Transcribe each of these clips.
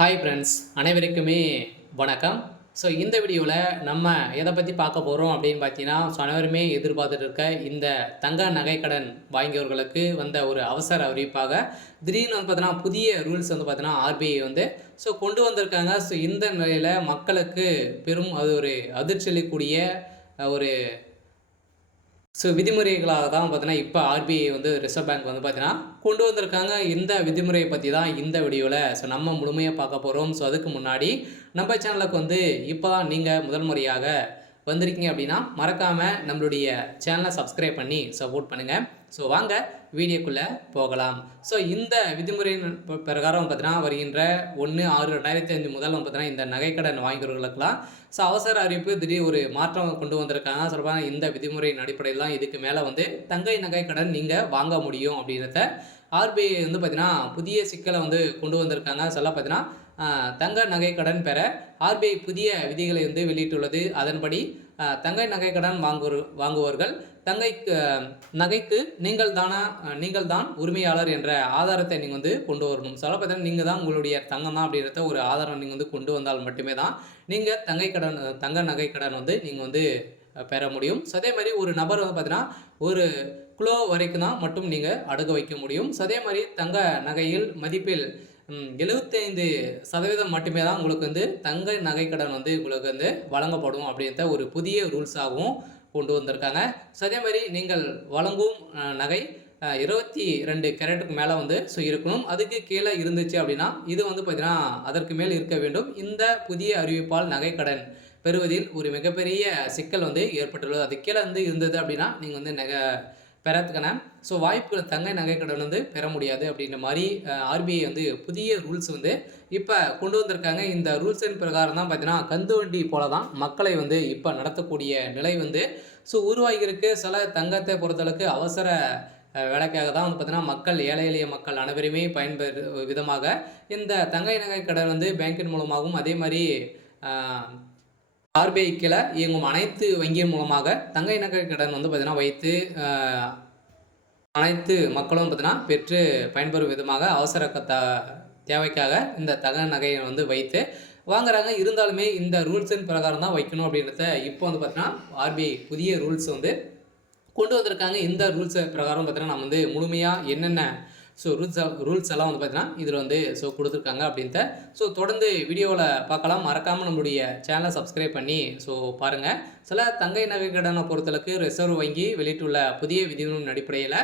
Hi friends, அனைவருக்குமே வணக்கம். So இந்த வீடியோவில் நம்ம எதை பற்றி பார்க்க போகிறோம் அப்படின்னு பார்த்தீங்கன்னா, அனைவருமே எதிர்பார்த்துட்டு இருக்க இந்த தங்க நகைக்கடன் வாங்கியவர்களுக்கு வந்த ஒரு அவசர அறிவிப்பாக திடீர்னு வந்து பார்த்தீங்கன்னா புதிய ரூல்ஸ் வந்து பார்த்தீங்கன்னா ஆர்பிஐ வந்து கொண்டு வந்திருக்காங்க. இந்த நிலையில் மக்களுக்கு பெரும் அது ஒரு அதிர்ச்சி அளிக்கக்கூடிய ஒரு விதிமுறைகளாக தான் பார்த்தீங்கன்னா, இப்போ ஆர்பிஐ வந்து ரிசர்வ் பேங்க் வந்து பார்த்தீங்கன்னா, கொண்டு வந்திருக்காங்க. இந்த விதிமுறையை பத்தி தான் இந்த வீடியோல நம்ம முழுமையா பார்க்க போறோம். அதுக்கு முன்னாடி நம்ம சேனலுக்கு வந்து இப்போ தான் நீங்க முதல் முறையாக வந்திருக்கீங்க அப்படின்னா, மறக்காம நம்மளுடைய சேனலை சப்ஸ்கிரைப் பண்ணி சப்போர்ட் பண்ணுங்க. வாங்க வீடியோக்குள்ள போகலாம். இந்த விதிமுறையின் பிரகாரம் பார்த்தீங்கன்னா, வருகின்ற 1/6/2005 முதல் பார்த்தீங்கன்னா, இந்த நகைக்கடன் வாங்கியவர்களுக்கெல்லாம் அவசர அறிவிப்பு திடீர் ஒரு மாற்றம் கொண்டு வந்திருக்காங்க. சொல்லப்போனா இந்த விதிமுறையின் அடிப்படையில் தான் இதுக்கு மேலே வந்து தங்க நகைக்கடன் நீங்கள் வாங்க முடியும் அப்படின்றத ஆர்பிஐ வந்து பார்த்தீங்கன்னா, புதிய சிக்கலை வந்து கொண்டு வந்திருக்காங்க. பார்த்தீங்கன்னா, தங்க நகைக்கடன் பெற ஆர்பிஐ புதிய விதிகளை வந்து வெளியிட்டுள்ளது. அதன்படி தங்க நகைக்கடன் வாங்குவோர்கள் நகைக்கு நீங்கள் தான் உரிமையாளர் என்ற ஆதாரத்தை நீங்கள் வந்து கொண்டு வரணும். பார்த்தீங்கன்னா, நீங்கள் தான் உங்களுடைய தங்கம் தான் அப்படின்றத ஒரு ஆதாரம் நீங்கள் வந்து கொண்டு வந்தால் மட்டுமே தான் நீங்கள் தங்க நகைக்கடன் வந்து நீங்கள் வந்து பெற முடியும். அதே மாதிரி ஒரு நபர் வந்து பார்த்தீங்கன்னா, ஒரு கிலோ வரைக்கும் தான் மட்டும் நீங்கள் அடகு வைக்க முடியும். அதே மாதிரி தங்க நகையில் மதிப்பில் 75% மட்டுமே தான் உங்களுக்கு வந்து தங்க நகைக்கடன் வந்து உங்களுக்கு வந்து வழங்கப்படும் அப்படின்ற ஒரு புதிய ரூல்ஸாகவும் கொண்டு வந்திருக்காங்க. அதே மாதிரி நீங்கள் வழங்கும் நகை 22 கேரட்டுக்கு மேலே வந்து இருக்கணும். அதுக்கு கீழே இருந்துச்சு அப்படின்னா இது வந்து பார்த்தீங்கன்னா அதற்கு மேல் இருக்க வேண்டும். இந்த புதிய அறிவிப்பால் நகைக்கடன் பெறுவதில் ஒரு மிகப்பெரிய சிக்கல் வந்து ஏற்பட்டுள்ளது. அது கீழே வந்து இருந்தது அப்படின்னா நீங்கள் வந்து பெறத்துக்கான வாய்ப்புகள் தங்க நகைக்கடன் வந்து பெற முடியாது அப்படின்ற மாதிரி ஆர்பிஐ வந்து புதிய ரூல்ஸ் வந்து இப்போ கொண்டு வந்திருக்காங்க. இந்த ரூல்ஸின் பிரகாரம் தான் பார்த்தீங்கன்னா கந்து வண்டி போல தான் மக்களை வந்து இப்போ நடத்தக்கூடிய நிலை வந்து உருவாகியிருக்கு. சில தங்கத்தை பொறுத்தளவுக்கு அவசர வேலைக்காக தான் வந்து பார்த்தீங்கன்னா மக்கள் ஏழை எளிய மக்கள் அனைவருமே பயன்பெறு விதமாக இந்த தங்க நகை கடன் வந்து பேங்கின் மூலமாகவும் அதே மாதிரி ஆர்பிஐ கீழே இயங்கும் அனைத்து வங்கியின் மூலமாக தங்க நகை கடன் வந்து பார்த்தீங்கன்னா வைத்து அனைத்து மக்களும் பார்த்தீங்கன்னா பெற்று பயன்பெறும் விதமாக அவசர தேவைக்காக இந்த தங்க நகையை வந்து வைத்து வாங்குறாங்க. இருந்தாலுமே இந்த ரூல்ஸின் பிரகாரம் தான் வைக்கணும் அப்படின்றத இப்போ வந்து பார்த்தீங்கன்னா ஆர்பிஐ புதிய ரூல்ஸ் வந்து கொண்டு வந்திருக்காங்க. இந்த ரூல்ஸ் பிரகாரம் பார்த்தீங்கன்னா நம்ம வந்து முழுமையாக என்னென்ன ரூல்ஸ் எல்லாம் வந்து பார்த்தீங்கன்னா இதில் வந்து கொடுத்துருக்காங்க அப்படின்ட்டு தொடர்ந்து வீடியோவில் பார்க்கலாம். மறக்காமல் நம்மளுடைய சேனலை சப்ஸ்கிரைப் பண்ணி பாருங்கள். சில தங்கை நகை கடனை பொறுத்தளவுக்கு ரிசர்வ் வங்கி வெளியிட்டுள்ள புதிய விதிகளின் அடிப்படையில்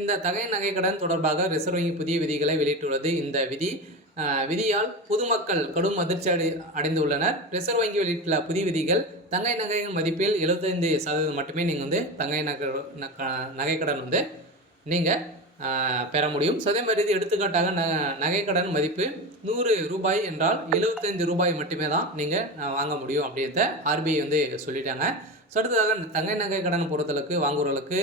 இந்த தங்கை நகை கடன் தொடர்பாக ரிசர்வ் வங்கி புதிய விதிகளை வெளியிட்டுள்ளது. இந்த விதியால் பொதுமக்கள் கடும் அதிர்ச்சி அடைந்துள்ளனர். ரிசர்வ் வங்கி வெளியிட்டுள்ள புதிய விதிகள் தங்கை நகையின் மதிப்பில் 75% மட்டுமே நீங்கள் வந்து தங்கை நகைக்கடன் வந்து நீங்கள் பெற முடியும். அதே மாதிரி இது எடுத்துக்காட்டாக நகைக்கடன் மதிப்பு 100 ரூபாய் என்றால் 75 ரூபாய் மட்டுமே தான் நீங்கள் வாங்க முடியும் அப்படின்றத ஆர்பிஐ வந்து சொல்லிட்டாங்க. அடுத்ததாக தங்கை நகை கடன் பொறுத்தளவுக்கு வாங்குறவர்களுக்கு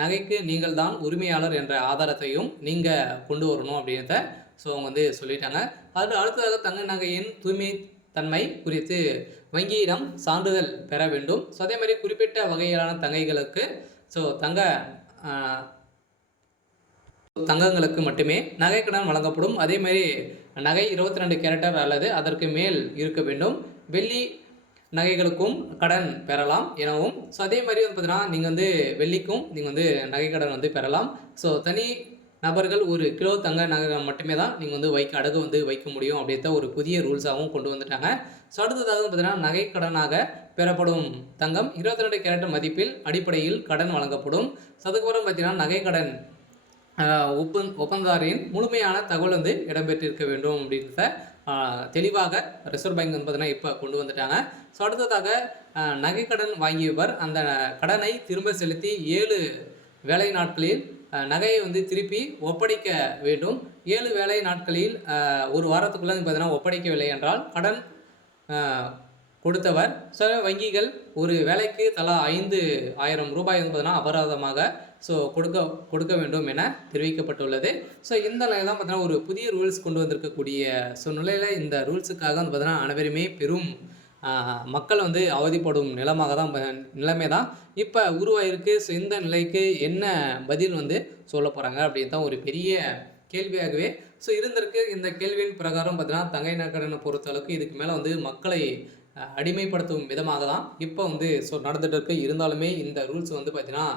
நகைக்கு நீங்கள் தான் உரிமையாளர் என்ற ஆதாரத்தையும் நீங்கள் கொண்டு வரணும் அப்படின்றத அவங்க வந்து சொல்லிட்டாங்க. அடுத்ததாக தங்க நகையின் தூய்மை தன்மை குறித்து வங்கியிடம் சான்றிதழ் பெற வேண்டும். அதே மாதிரி குறிப்பிட்ட வகையிலான தங்கைகளுக்கு தங்கங்களுக்கு மட்டுமே நகைக்கடன் வழங்கப்படும். அதே மாதிரி நகை 22 கேரட்டர் அல்லது அதற்கு மேல் இருக்க வேண்டும். வெள்ளி நகைகளுக்கும் கடன் பெறலாம் எனவும் அதே மாதிரி வந்து பார்த்தீங்கன்னா நீங்கள் வந்து வெள்ளிக்கும் நீங்கள் வந்து நகைக்கடன் வந்து பெறலாம். தனி நபர்கள் 1 கிலோ தங்க நகை மட்டுமே தான் நீங்கள் வந்து அடகு வந்து வைக்க முடியும் அப்படின்ற ஒரு புதிய ரூல்ஸாகவும் கொண்டு வந்துட்டாங்க. அடுத்ததாக பார்த்தீங்கன்னா நகைக்கடனாக பெறப்படும் தங்கம் 22 கேரட் மதிப்பில் அடிப்படையில் கடன் வழங்கப்படும். அதுக்கப்புறம் பார்த்தீங்கன்னா நகைக்கடன் ஒப்பந்ததாரின் முழுமையான தகவல் வந்து இடம்பெற்றிருக்க வேண்டும் அப்படின்றத தெளிவாக ரிசர்வ் பேங்க் வந்து பார்த்தீங்கன்னா இப்போ கொண்டு வந்துட்டாங்க. அடுத்ததாக நகைக்கடன் வாங்கியவர் அந்த கடனை திரும்ப செலுத்தி 7 வேலை நாட்களில் நகையை வந்து திருப்பி ஒப்படைக்க வேண்டும். 7 வேலை நாட்களில் ஒரு வாரத்துக்குள்ளே பார்த்தீங்கன்னா ஒப்படைக்கவில்லை என்றால் கடன் கொடுத்தவர் வங்கிகள் ஒரு வேலைக்கு தலா 5,000 ரூபாய் வந்து பார்த்தீங்கன்னா அபராதமாக கொடுக்க வேண்டும் என தெரிவிக்கப்பட்டுள்ளது. இந்த நிலையில் தான் பார்த்தீங்கன்னா ஒரு புதிய ரூல்ஸ் கொண்டு வந்திருக்கக்கூடிய நிலையில் இந்த ரூல்ஸுக்காக வந்து பார்த்தீங்கன்னா அனைவருமே பெரும் மக்கள் வந்து அவதிப்படும் நிலைமை தான் இப்போ உருவாயிருக்கு. இந்த நிலைக்கு என்ன பதில் வந்து சொல்ல போகிறாங்க அப்படின்னு தான் ஒரு பெரிய கேள்வியாகவே இருந்திருக்கு. இந்த கேள்வியின் பிரகாரம் பார்த்தீங்கன்னா, தங்கை நகைக்கடனை பொறுத்தளவுக்கு இதுக்கு மேல வந்து மக்களை அடிமைப்படுத்தும் விதமாக தான் இப்போ வந்து நடந்துட்டு இருக்கு. இருந்தாலுமே இந்த ரூல்ஸ் வந்து பார்த்தீங்கன்னா,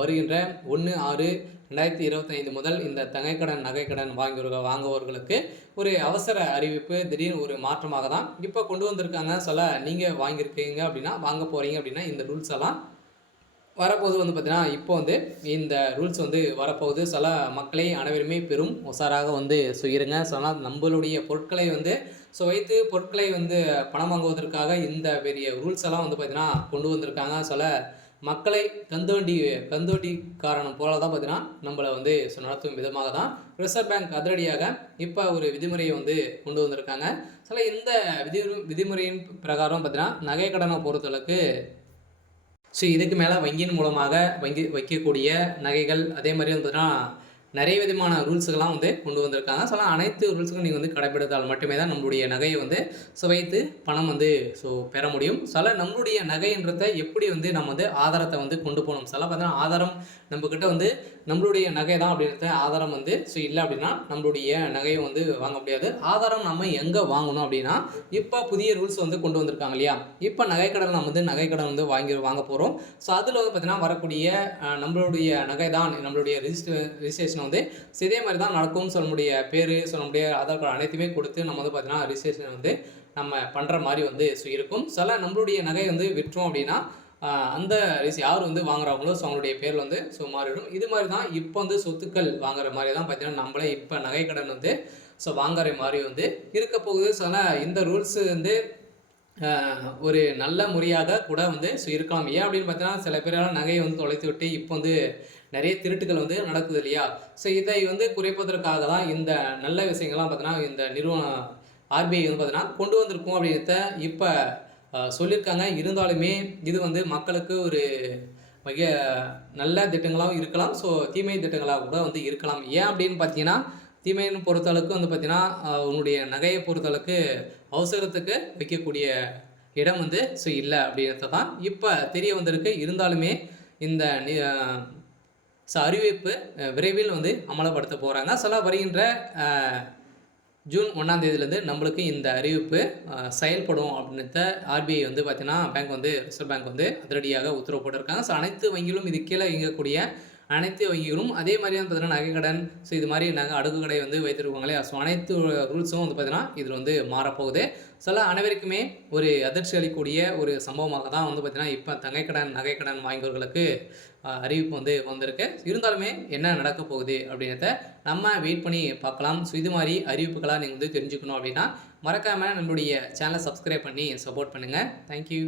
வருகின்ற 1/6/2025 முதல் இந்த தங்கைக்கடன், நகைக்கடன் வாங்குபவர்களுக்கு ஒரு அவசர அறிவிப்பு, திடீர்னு ஒரு மாற்றமாக தான் இப்போ கொண்டு வந்திருக்காங்க. நீங்க வாங்கியிருக்கீங்க அப்படின்னா, வாங்க போறீங்க அப்படின்னா, இந்த ரூல்ஸ் எல்லாம் வரப்போது வந்து பார்த்தீங்கன்னா, இப்போ வந்து இந்த ரூல்ஸ் வந்து வரப்போகுது. மக்களை அனைவருமே பெரும் உஷாராக வந்து இருங்க. நம்மளுடைய பொருட்களை வந்து வைத்து பொருட்களை வந்து பணம் வாங்குவதற்காக இந்த பெரிய ரூல்ஸ் எல்லாம் வந்து பார்த்தீங்கன்னா, கொண்டு வந்திருக்காங்க. மக்களை கந்துவட்டிக்காரன் போல தான் பார்த்தீங்கன்னா, நம்மள வந்து நடத்தும் விதமாக தான் ரிசர்வ் பேங்க் அதிரடியாக இப்போ ஒரு விதிமுறையை வந்து கொண்டு வந்திருக்காங்க. இந்த விதிமுறையின் பிரகாரம் பார்த்தீங்கன்னா, நகை கடனை பொறுத்தளவுக்கு இதுக்கு மேலே வங்கியின் மூலமாக வைக்கக்கூடிய நகைகள், அதே மாதிரி வந்து பார்த்தீங்கன்னா, நிறைய விதமான ரூல்ஸுகள்லாம் வந்து கொண்டு வந்திருக்காங்க. அனைத்து ரூல்ஸுக்கும் நீங்கள் வந்து கடைப்பிடித்தால் மட்டுமே தான் நம்மளுடைய நகையை வந்து வைத்து பணம் வந்து பெற முடியும். நம்மளுடைய நகைன்றத எப்படி வந்து நம்ம வந்து ஆதாரத்தை வந்து கொண்டு போகணும். பார்த்தீங்கன்னா, ஆதாரம் நம்மக்கிட்ட வந்து நம்மளுடைய நகை தான் அப்படின்றத ஆதாரம் வந்து இல்லை அப்படின்னா நம்மளுடைய நகையை வந்து வாங்க முடியாது. ஆதாரம் நம்ம எங்கே வாங்கணும் அப்படின்னா, இப்போ புதிய ரூல்ஸ் வந்து கொண்டு வந்திருக்காங்க இல்லையா? இப்போ நகைக்கடன் நம்ம வந்து நகைக்கடன் வந்து வாங்க போகிறோம். அதில் வந்து பார்த்தீங்கன்னா, வரக்கூடிய நம்மளுடைய நகை தான் நம்மளுடைய ரிஜிஸ்ட்ரேஷன் வந்து இதே மாதிரி தான் நடக்கும்னு சொல்ல முடிய பேர், சொல்ல முடிய ஆதார் கார்டு அனைத்துமே கொடுத்து நம்ம வந்து பார்த்தீங்கன்னா, ரிஜிஸ்ட்ரேஷன் வந்து நம்ம பண்ணுற மாதிரி வந்து இருக்கும். நம்மளுடைய நகை வந்து விற்றோம் அப்படின்னா, அந்த யார் வந்து வாங்குறாங்களோ அவங்களுடைய பேரில் வந்து மாறிடும். இது மாதிரி தான் இப்போ வந்து சொத்துக்கள் வாங்குற மாதிரி தான் பார்த்தீங்கன்னா, நம்மளே இப்போ நகைக்கடன் வந்து வாங்குற மாதிரி வந்து இருக்க போகுது. இந்த ரூல்ஸ் வந்து ஒரு நல்ல முறையாக கூட வந்து இருக்கலாம். ஏன் அப்படின்னு பார்த்தீங்கன்னா, சில பேரெல்லாம் நகையை வந்து தொலைத்து விட்டு இப்போ வந்து நிறைய திருட்டுகள் வந்து நடக்குது இல்லையா? இதை வந்து குறைப்பதற்காக தான் இந்த நல்ல விஷயங்கள்லாம் பார்த்தீங்கன்னா, இந்த நிறுவனம் ஆர்பிஐ வந்து பார்த்தீங்கன்னா கொண்டு வந்திருக்கும் அப்படின்றத இப்போ சொல்லியிருக்காங்க. இருந்தாலுமே இது வந்து மக்களுக்கு ஒரு மிக நல்ல திட்டங்களாகவும் இருக்கலாம். தீமை திட்டங்களாக கூட வந்து இருக்கலாம். ஏன் அப்படின்னு பார்த்தீங்கன்னா, தீமைன்னு பொறுத்தளவுக்கு வந்து பார்த்தீங்கன்னா, உன்னுடைய நகையை பொறுத்தளவுக்கு அவசரத்துக்கு வைக்கக்கூடிய இடம் வந்து இல்லை அப்படின்றத தான் இப்போ தெரிய வந்திருக்கு. இருந்தாலுமே இந்த அறிவிப்பு விரைவில் வந்து அமலப்படுத்த போகிறாங்க. வருகின்ற ஜூன் 1ஆம் தேதியிலேருந்து நம்மளுக்கு இந்த அறிவிப்பு செயல்படும் அப்படின்றத ஆர்பிஐ வந்து பார்த்தீங்கன்னா, ரிசர்வ் பேங்க் வந்து அதிரடியாக உத்தரவு போட்டிருக்காங்க. அனைத்து வங்கிகளும் இது கீழே இயங்கக்கூடிய அனைத்து வங்கிகளும் அதே மாதிரியான பார்த்தீங்கன்னா, நகைக்கடன் இது மாதிரி அடுக்கு கடை வந்து வைத்திருக்காங்களே. அனைத்து ரூல்ஸும் வந்து பார்த்தீங்கன்னா, இதில் வந்து மாறப்போகுது. அனைவருக்குமே ஒரு அதிர்ச்சி அளிக்கக்கூடிய ஒரு சம்பவமாக தான் வந்து பார்த்தீங்கன்னா, இப்போ தங்கைக்கடன், நகைக்கடன் வாங்கியவர்களுக்கு அறிவிப்பு வந்து வந்திருக்கு. இருந்தாலுமே என்ன நடக்க போகுது அப்படின்றத நம்ம வெயிட் பண்ணி பார்க்கலாம். இது மாதிரி அறிவிப்புகளாக நீங்கள் வந்து தெரிஞ்சுக்கணும் அப்படின்னா, மறக்காமல் நம்மளுடைய சேனலை சப்ஸ்கிரைப் பண்ணி சப்போர்ட் பண்ணுங்கள். தேங்க்யூ.